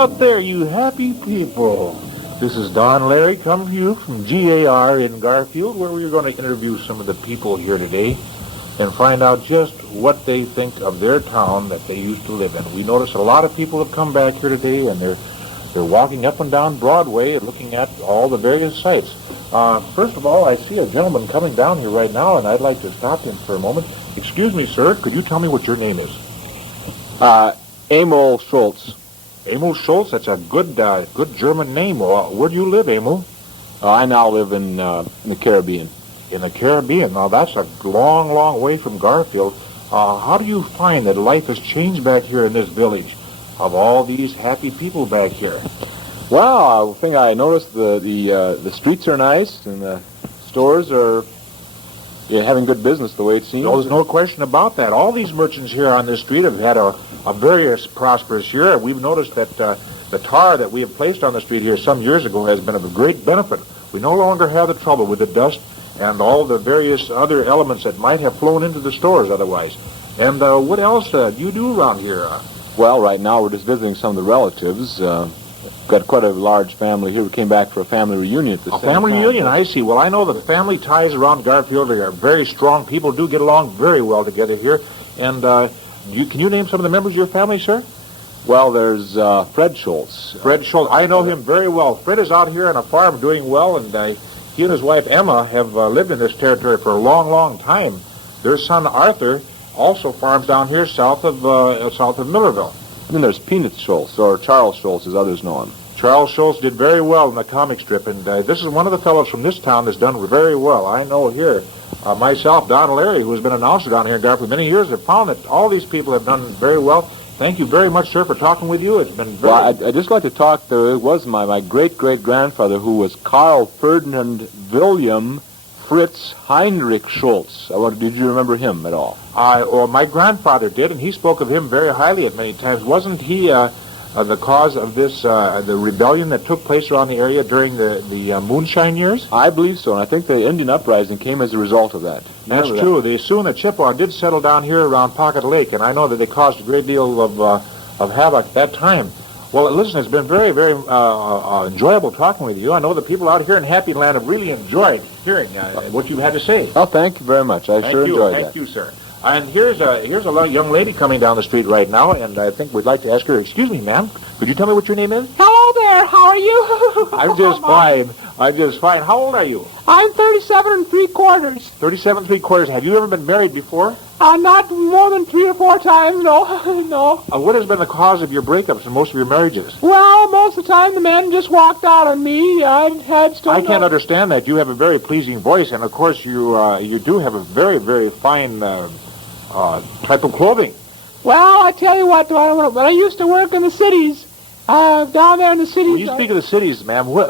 out there, you happy people? This is Don Larry coming to you from GAR in Garfield, where we're going to interview some of the people here today and find out just what they think of their town that they used to live in. We notice a lot of people have come back here today, and they're walking up and down Broadway and looking at all the various sites. First of all, I see a gentleman coming down here right now, and I'd like to stop him for a moment. Excuse me, sir, could you tell me what your name is? Emil Schultz. Emil Schultz, that's a good German name. Where do you live, Emil? I now live in the Caribbean. In the Caribbean. Now, that's a long, long way from Garfield. How do you find that life has changed back here in this village of all these happy people back here? Well, the thing I noticed, the streets are nice, and the stores are having good business the way it seems. No, there's no question about that. All these merchants here on this street have had a very prosperous year. We've noticed that the tar that we have placed on the street here some years ago has been of a great benefit. We no longer have the trouble with the dust and all the various other elements that might have flown into the stores otherwise. And what else do you do around here? Well, right now we're just visiting some of the relatives. Got quite a large family here. We came back for a family reunion at the same time. A family reunion, I see. Well, I know that the family ties around Garfield are very strong. People do get along very well together here. And can you name some of the members of your family, sir? Well, there's Fred Schultz. Fred Schultz. I know him very well. Fred is out here on a farm doing well, and he and his wife Emma have lived in this territory for a long, long time. Their son Arthur also farms down here south of Millerville. And then there's Peanut Schultz, or Charles Schultz, as others know him. Charles Schultz did very well in the comic strip, and this is one of the fellows from this town that's done very well. I know here, myself, Don Larry, who has been an announcer down here in Garfield for many years, have found that all these people have done very well. Thank you very much, sir, for talking with you. It's been very... Well, I'd just like to talk to, it was my great-great-grandfather, who was Carl Ferdinand William Fritz Heinrich Schultz. Did you remember him at all? Well, my grandfather did, and he spoke of him very highly at many times. Wasn't he the cause of this, the rebellion that took place around the area during the moonshine years? I believe so, and I think the Indian uprising came as a result of that. That's true. The Sioux and the Chippewa did settle down here around Pocket Lake, and I know that they caused a great deal of havoc at that time. Well, listen, it's been very, very enjoyable talking with you. I know the people out here in Happy Land have really enjoyed hearing what you've had to say. Oh, thank you very much. I sure enjoyed that. Thank you, sir. And here's a young lady coming down the street right now, and I think we'd like to ask her, excuse me, ma'am, could you tell me what your name is? Hello there, how are you? I'm just fine. I'm just fine. How old are you? I'm 37 3/4. 37 3/4. Have you ever been married before? Not more than 3 or 4 times, no, no. What has been the cause of your breakups in most of your marriages? Well, most of the time the man just walked out on me. I can't understand that. You have a very pleasing voice, and of course you do have a very, very fine type of clothing. Well, I tell you what, when I used to work in the cities, down there in the cities... When you speak of the cities, ma'am, what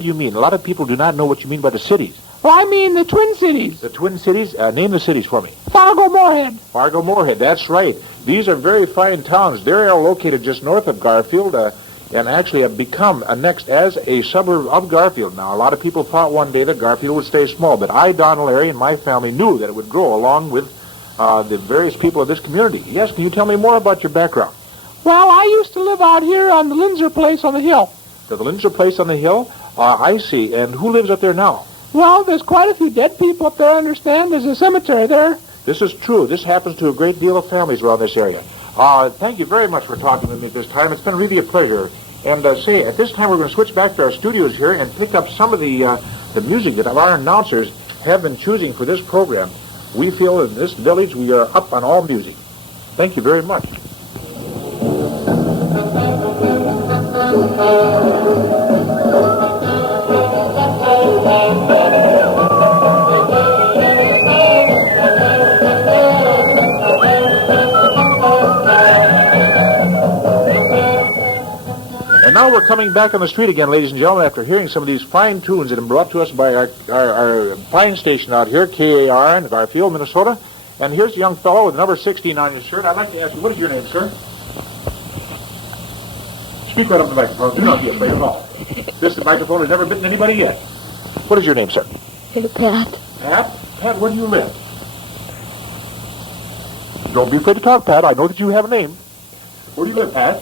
do you mean? A lot of people do not know what you mean by the cities. Well, I mean the Twin Cities. The Twin Cities? Name the cities for me. Fargo, Moorhead. Fargo, Moorhead, that's right. These are very fine towns. They are located just north of Garfield, and actually have become annexed as a suburb of Garfield. Now, a lot of people thought one day that Garfield would stay small, but I, Don Larry, and my family knew that it would grow along with the various people of this community. Yes, can you tell me more about your background? Well, I used to live out here on the Linzer place on the hill. The Linzer place on the hill? I see. And who lives up there now? Well, there's quite a few dead people up there, I understand. There's a cemetery there. This is true. This happens to a great deal of families around this area. Thank you very much for talking with me this time. It's been really a pleasure. And at this time we're going to switch back to our studios here and pick up some of the music that our announcers have been choosing for this program. We feel in this village we are up on all music. Thank you very much. And now we're coming back on the street again, ladies and gentlemen, after hearing some of these fine tunes that have been brought to us by our fine station out here, KAR in Garfield, Minnesota. And here's a young fellow with number 16 on his shirt. I'd like to ask you, what is your name, sir? Speak right up to the microphone. Do not be afraid at all. This microphone has never bitten anybody yet. What is your name, sir? Hey, Pat. Pat? Pat, where do you live? Don't be afraid to talk, Pat. I know that you have a name. Where do you live, Pat?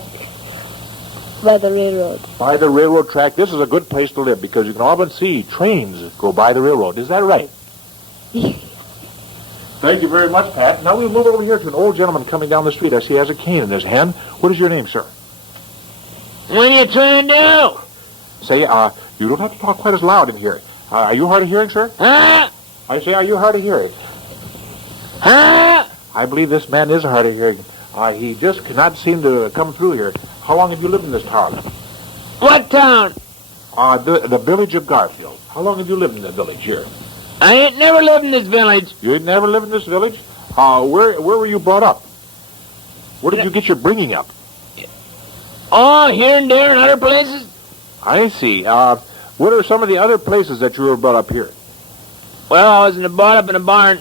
By the railroad. By the railroad track. This is a good place to live because you can often see trains go by the railroad. Is that right? Thank you very much, Pat. Now we'll move over here to an old gentleman coming down the street. I see he has a cane in his hand. What is your name, sir? What are you trying to do? Say, you don't have to talk quite as loud in here. Are you hard of hearing, sir? Huh? I say, are you hard of hearing? Huh? I believe this man is hard of hearing. He just cannot seem to come through here. How long have you lived in this town? What town? The village of Garfield. How long have you lived in the village here? I ain't never lived in this village. You ain't never lived in this village? Where were you brought up? Where did you get your bringing up? Oh, here and there and other places. I see. What are some of the other places that you were brought up here? Well, I was brought up in a barn.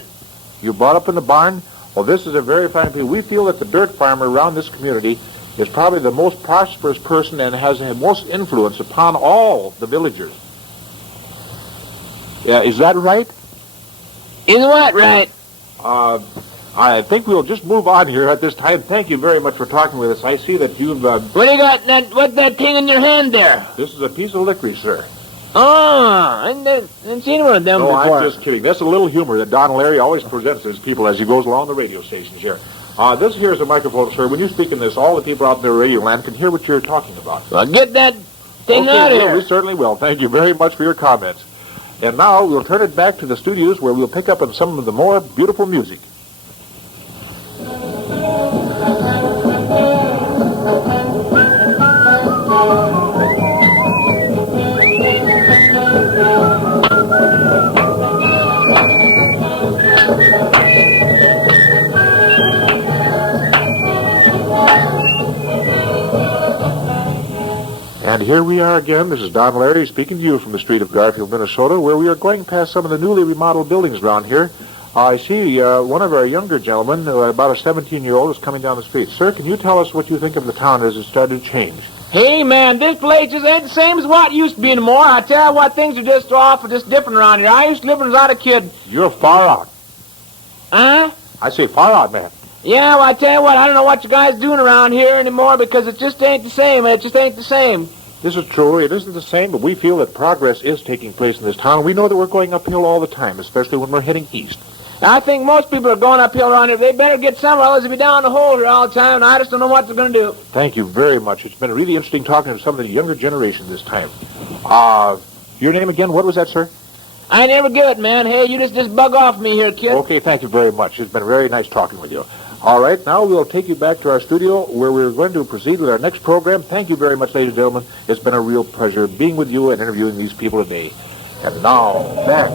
You brought up in the barn? Well, this is a very fine place. We feel that the dirt farmer around this community is probably the most prosperous person and has the most influence upon all the villagers. Yeah, is that right? Is what right? I think we'll just move on here at this time. Thank you very much for talking with us. I see that you've... What do you got? What's that thing in your hand there? This is a piece of licorice, sir. Oh, I didn't seen one of them No, before. I'm just kidding. That's a little humor that Don Larry always presents to his people as he goes along the radio stations here. This here is a microphone, sir. When you speak in this, all the people out in the radio land can hear what you're talking about. Well, get that thing Okay, out of well, here. we certainly will. Thank you very much for your comments. And now we'll turn it back to the studios where we'll pick up on some of the more beautiful music. And here we are again. This is Don Larry speaking to you from the street of Garfield, Minnesota, where we are going past some of the newly remodeled buildings around here. I see one of our younger gentlemen, about a 17-year-old, is coming down the street. Sir, can you tell us what you think of the town as it started to change? Hey, man, this place just ain't the same as what it used to be anymore. I tell you what, things are just off and just different around here. I used to live when I was a kid. You're far out. Huh? I say far out, man. Yeah, well, I tell you what, I don't know what you guys doing around here anymore because it just ain't the same. It just ain't the same. This is true. It isn't the same, but we feel that progress is taking place in this town. We know that we're going uphill all the time, especially when we're heading east. I think most people are going uphill around here. They better get somewhere, else they'll be down the hole here all the time, and I just don't know what they're going to do. Thank you very much. It's been really interesting talking to some of the younger generation this time. Your name again? What was that, sir? I never get it, man. Hey, you just bug off me here, kid. Okay, thank you very much. It's been very nice talking with you. All right, now we'll take you back to our studio where we're going to proceed with our next program. Thank you very much, ladies and gentlemen. It's been a real pleasure being with you and interviewing these people today. And now, back